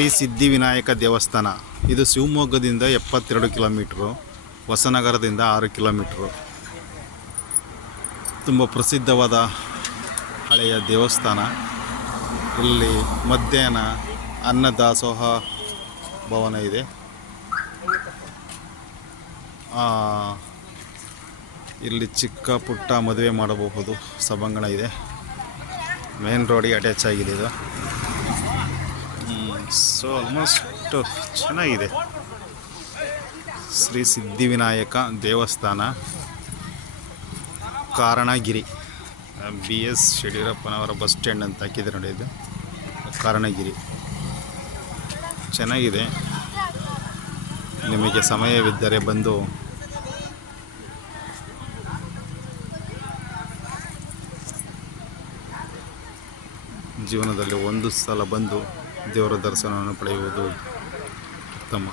ಶ್ರೀ ಸಿದ್ಧಿವಿನಾಯಕ ದೇವಸ್ಥಾನ. ಇದು ಶಿವಮೊಗ್ಗದಿಂದ 72 ಕಿಲೋಮೀಟ್ರು, ಹೊಸನಗರದಿಂದ 6 ಕಿಲೋಮೀಟ್ರು. ತುಂಬ ಪ್ರಸಿದ್ಧವಾದ ಹಳೆಯ ದೇವಸ್ಥಾನ. ಇಲ್ಲಿ ಮಧ್ಯಾಹ್ನ ಅನ್ನದಾಸೋಹ ಭವನ ಇದೆ. ಇಲ್ಲಿ ಚಿಕ್ಕ ಪುಟ್ಟ ಮದುವೆ ಮಾಡಬಹುದು ಸಭಾಂಗಣ ಇದೆ. ಮೇನ್ ರೋಡಿಗೆ ಅಟ್ಯಾಚ್ ಆಗಿದೆ ಇದು. ಸೊ ಆಲ್ಮೋಸ್ಟ್ ಚೆನ್ನಾಗಿದೆ. ಶ್ರೀ ಸಿದ್ಧಿವಿನಾಯಕ ದೇವಸ್ಥಾನ, ಕಾರಣಗಿರಿ. BS ಯಡಿಯೂರಪ್ಪನವರ ಬಸ್ ಸ್ಟ್ಯಾಂಡ್ ಅಂತ ಹಾಕಿದೆ ನೋಡಿ, ಇದು ಕಾರಣಗಿರಿ. ಚೆನ್ನಾಗಿದೆ. ನಿಮಗೆ ಸಮಯವಿದ್ದರೆ ಬಂದು ಜೀವನದಲ್ಲಿ ಒಂದು ಸಲ ಬಂದು ದೇವರ ದರ್ಶನವನ್ನು ಪಡೆಯುವುದು ಉತ್ತಮ.